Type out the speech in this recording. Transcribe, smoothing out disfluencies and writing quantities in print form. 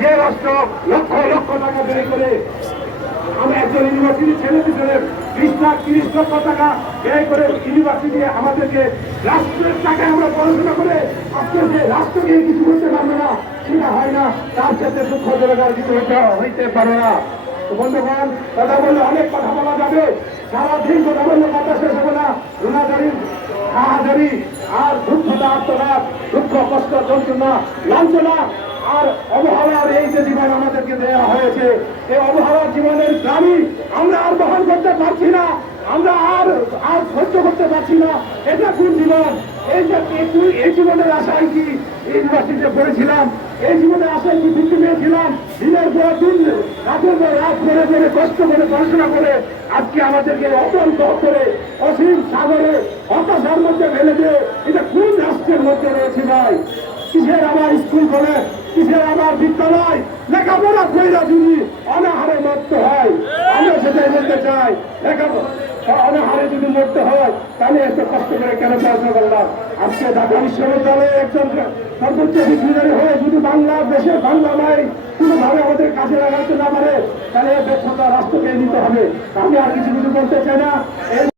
যে রাষ্ট্র লক্ষ লক্ষ টাকা ব্যয় করে আমি একজন ইউনিভার্সিটি ছেলে দিচ্ছিলেন 20 লাখ 30 লক্ষ টাকা ব্যয় করে ইউনিভার্সিটি আমাদেরকে রাষ্ট্রের টাকায় আমরা পড়াশোনা করে আজকে যে রাষ্ট্রকে কিছু করতে পারবে না সেটা হয় না, তার সাথে দুঃখজনক আর কিছু হইতে পারে না। তো বন্ধুগণ, কথা বললে অনেক কথা বলা যাবে, সারাদিন কথা বললে কথা শেষ হবে না। রুনাজারি হাহাজারি আর দুঃখতা আত্মঘাত, দুঃখ কষ্ট যন্ত্রণা লাঞ্ছনা আর অবহেলার এই যে জীবন আমাদেরকে দেওয়া হয়েছে, এই অবহেলার জীবনের গ্রামী আমরা আর বহন করতে পারছি না, আমরা আর সহ্য করতে পারছি না। এটা কোন জীবন? এই জীবনের আশায় কি ইউনিভার্সিটিতে পড়েছিলাম, এই জীবনের আশায় কি বৃত্তি পেয়েছিলাম, দিনের পর দিন রাতের পর রাত করে করে কষ্ট করে পড়াশোনা করে আজকে আমাদেরকে অটল করে অসীম সাগরে হতাশার মধ্যে ফেলে দিয়ে এটা কোন রাষ্ট্রের মধ্যে রয়েছে ভাই? কিসের আবার স্কুল কলেজ, কিসের আবার বিদ্যালয়? লেখাপড়া কইরা যদি অনাহারে মরতে হয়, আমরা সেটাই বলতে চাই, অনাহারে যদি মরতে হয় তাহলে এত কষ্ট করে কেন পড়াশোনা করলাম? আজকে ঢাকা বিশ্ববিদ্যালয়ে একজন সর্বোচ্চ ডিগ্রিধারী হয়ে যদি বাংলাদেশে বাংলা নাই কোনোভাবে আমাদের কাজে লাগাতে না পারে তাহলে ব্যর্থতা রাষ্ট্রকে নিতে হবে। আমি আর কিছু বলতে চাই না।